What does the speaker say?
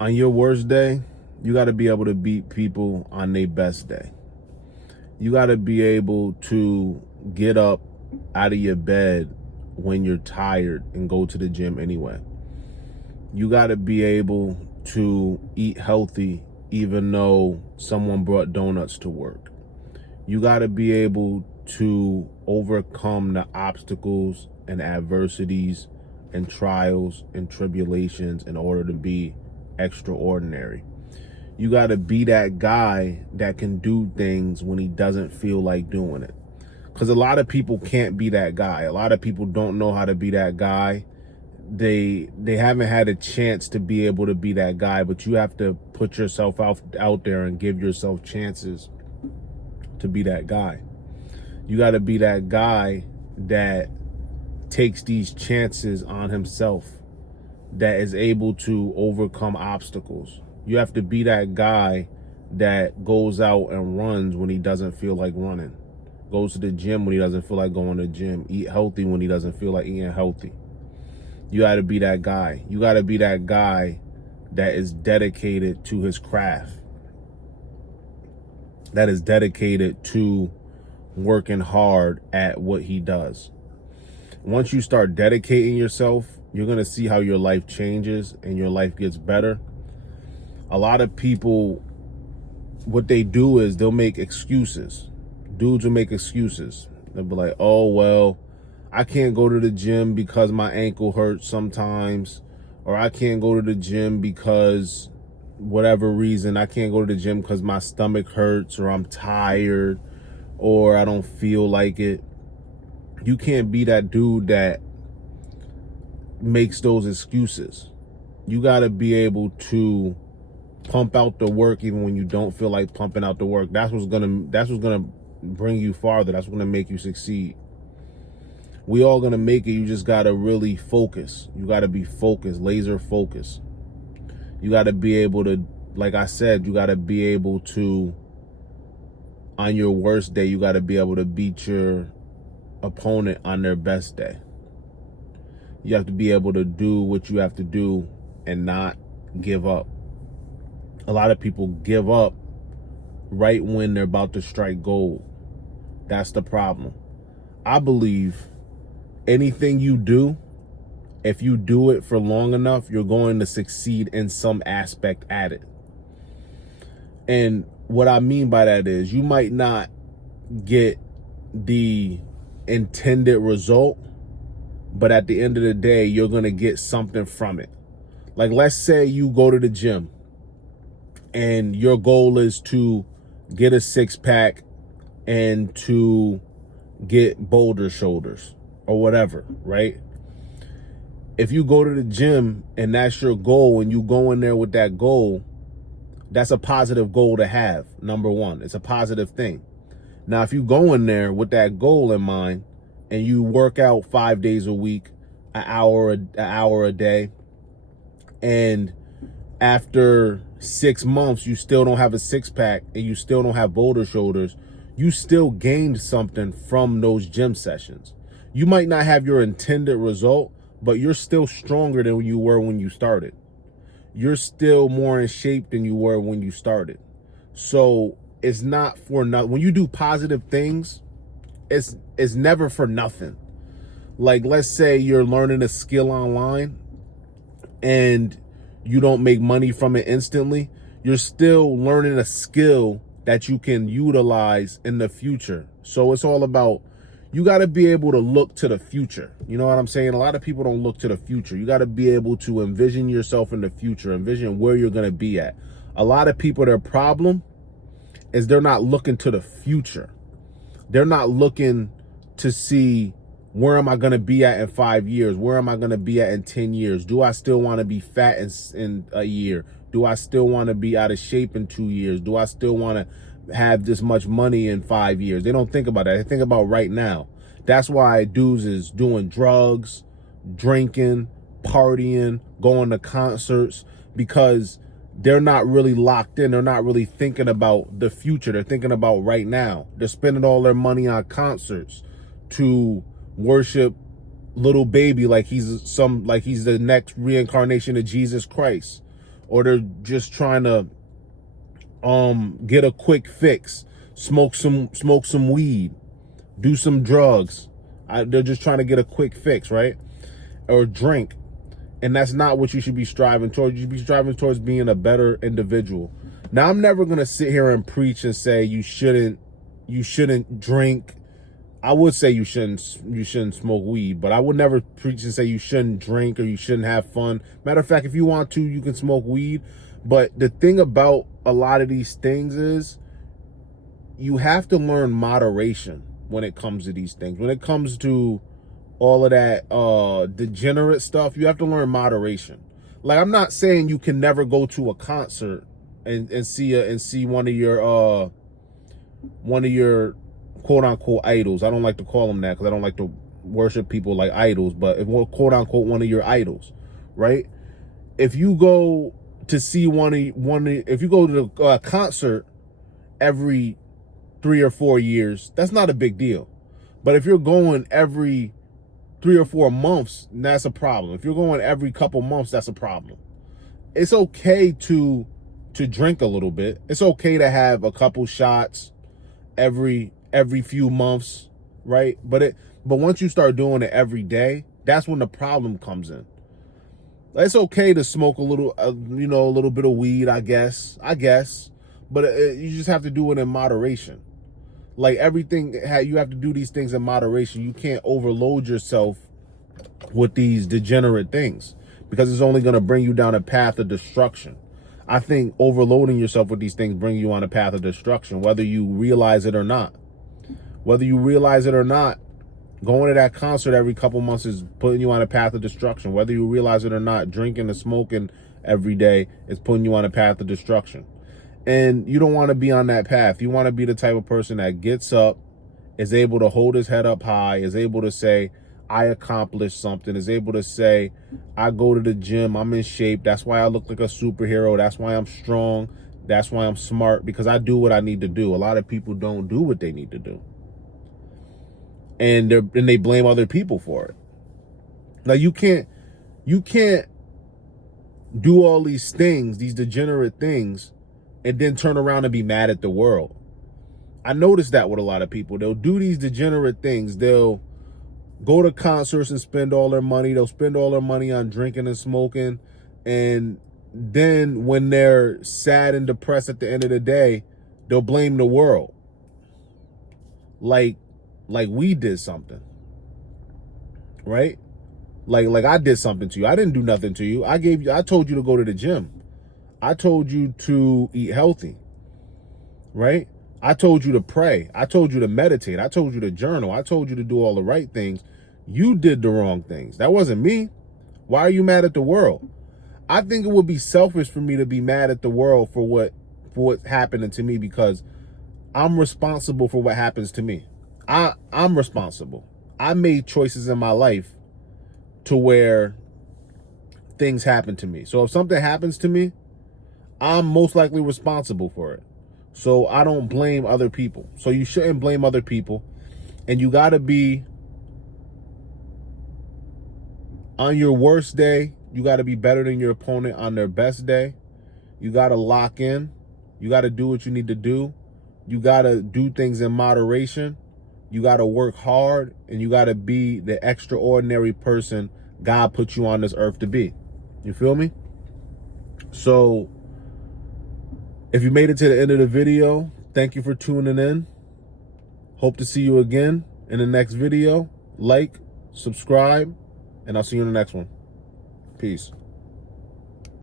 On your worst day, you got to be able to beat people on their best day. You got to be able to get up out of your bed when you're tired and go to the gym anyway. You got to be able to eat healthy even though someone brought donuts to work. You got to be able to overcome the obstacles and adversities and trials and tribulations in order to be extraordinary. You got to be that guy that can do things when he doesn't feel like doing it. Because a lot of people can't be that guy. A lot of people don't know how to be that guy. They haven't had a chance to be able to be that guy, but you have to put yourself out there and give yourself chances to be that guy. You got to be that guy that takes these chances on himself, that is able to overcome obstacles. You have to be that guy that goes out and runs when he doesn't feel like running, goes to the gym when he doesn't feel like going to the gym, eat healthy when he doesn't feel like eating healthy. You got to be that guy. You got to be that guy that is dedicated to his craft, that is dedicated to working hard at what he does. Once you start dedicating yourself, you're going to see how your life changes and your life gets better. A lot of people, what they do is they'll make excuses. Dudes will make excuses. They'll be like, oh, well, I can't go to the gym because my ankle hurts sometimes, or I can't go to the gym because whatever reason, I can't go to the gym because my stomach hurts, or I'm tired, or I don't feel like it. You can't be that dude that makes those excuses. You got to be able to pump out the work even when you don't feel like pumping out the work. That's what's gonna bring you farther. That's what's gonna make you succeed. We all gonna make it. You just gotta really focus. You gotta be focused, laser focused. You gotta be able to, like I said, you gotta be able to, on your worst day, you gotta be able to beat your opponent on their best day. You have to be able to do what you have to do and not give up. A lot of people give up right when they're about to strike gold. That's the problem. I believe anything you do, if you do it for long enough, you're going to succeed in some aspect at it. And what I mean by that is you might not get the intended result, but at the end of the day, you're going to get something from it. Like, let's say you go to the gym and your goal is to get a six-pack and to get boulder shoulders or whatever, right? If you go to the gym and that's your goal and you go in there with that goal, that's a positive goal to have, number one. It's a positive thing. Now, if you go in there with that goal in mind and you work out 5 days a week, an hour a day, and after 6 months, you still don't have a six-pack and you still don't have boulder shoulders, you still gained something from those gym sessions. You might not have your intended result, but you're still stronger than you were when you started. You're still more in shape than you were when you started. So it's not for nothing. When you do positive things, it's never for nothing. Like, let's say you're learning a skill online and you don't make money from it instantly. You're still learning a skill that you can utilize in the future. So it's all about, you got to be able to look to the future. You know what I'm saying? A lot of people don't look to the future. You got to be able to envision yourself in the future, envision where you're going to be at. A lot of people, their problem is they're not looking to the future. They're not looking to see, where am I going to be at in 5 years? Where am I going to be at in 10 years? Do I still want to be fat in a year? Do I still want to be out of shape in 2 years? Do I still want to have this much money in 5 years? They don't think about that. They think about right now. That's why dudes is doing drugs, drinking, partying, going to concerts, because they're not really locked in. They're not really thinking about the future. They're thinking about right now. They're spending all their money on concerts to worship little baby like he's the next reincarnation of Jesus Christ, or they're just trying to get a quick fix, smoke some weed, do some drugs. They're just trying to get a quick fix, right? Or drink. And that's not what you should be striving towards. You should be striving towards being a better individual. Now, I'm never going to sit here and preach and say you shouldn't drink. I would say you shouldn't smoke weed, but I would never preach and say you shouldn't drink or you shouldn't have fun. Matter of fact, if you want to, you can smoke weed. But the thing about a lot of these things is you have to learn moderation when it comes to these things. When it comes to all of that degenerate stuff, you have to learn moderation. Like, I'm not saying you can never go to a concert and see one of your quote unquote idols. I don't like to call them that because I don't like to worship people like idols, but if quote unquote one of your idols, right? If you go to see if you go to a concert every 3 or 4 years, that's not a big deal. But if you're going every 3 or 4 months, that's a problem. If you're going every couple months, that's a problem. It's okay to drink a little bit. It's okay to have a couple shots every few months, right? But once you start doing it every day, that's when the problem comes in. It's okay to smoke a little, a little bit of weed, I guess. But you just have to do it in moderation. Like everything, you have to do these things in moderation. You can't overload yourself with these degenerate things because it's only going to bring you down a path of destruction. I think overloading yourself with these things bring you on a path of destruction, whether you realize it or not. Whether you realize it or not, going to that concert every couple months is putting you on a path of destruction. Whether you realize it or not, drinking and smoking every day is putting you on a path of destruction. And you don't want to be on that path. You want to be the type of person that gets up, is able to hold his head up high, is able to say, I accomplished something, is able to say, I go to the gym, I'm in shape. That's why I look like a superhero. That's why I'm strong. That's why I'm smart, because I do what I need to do. A lot of people don't do what they need to do. And they blame other people for it. Like you can't do all these things, these degenerate things, and then turn around and be mad at the world. I noticed that with a lot of people. They'll do these degenerate things. They'll go to concerts and spend all their money. They'll spend all their money on drinking and smoking. And then when they're sad and depressed at the end of the day, they'll blame the world. Like we did something, right? Like I did something to you. I didn't do nothing to you. I told you to go to the gym. I told you to eat healthy, right? I told you to pray. I told you to meditate. I told you to journal. I told you to do all the right things. You did the wrong things. That wasn't me. Why are you mad at the world? I think it would be selfish for me to be mad at the world for what's happening to me, because I'm responsible for what happens to me. I'm responsible. I made choices in my life to where things happen to me. So if something happens to me, I'm most likely responsible for it. So I don't blame other people. So you shouldn't blame other people. And you got to be, on your worst day, you got to be better than your opponent on their best day. You got to lock in. You got to do what you need to do. You got to do things in moderation. You got to work hard, and you got to be the extraordinary person God put you on this earth to be. You feel me? So if you made it to the end of the video, thank you for tuning in. Hope to see you again in the next video. Like, subscribe, and I'll see you in the next one. Peace.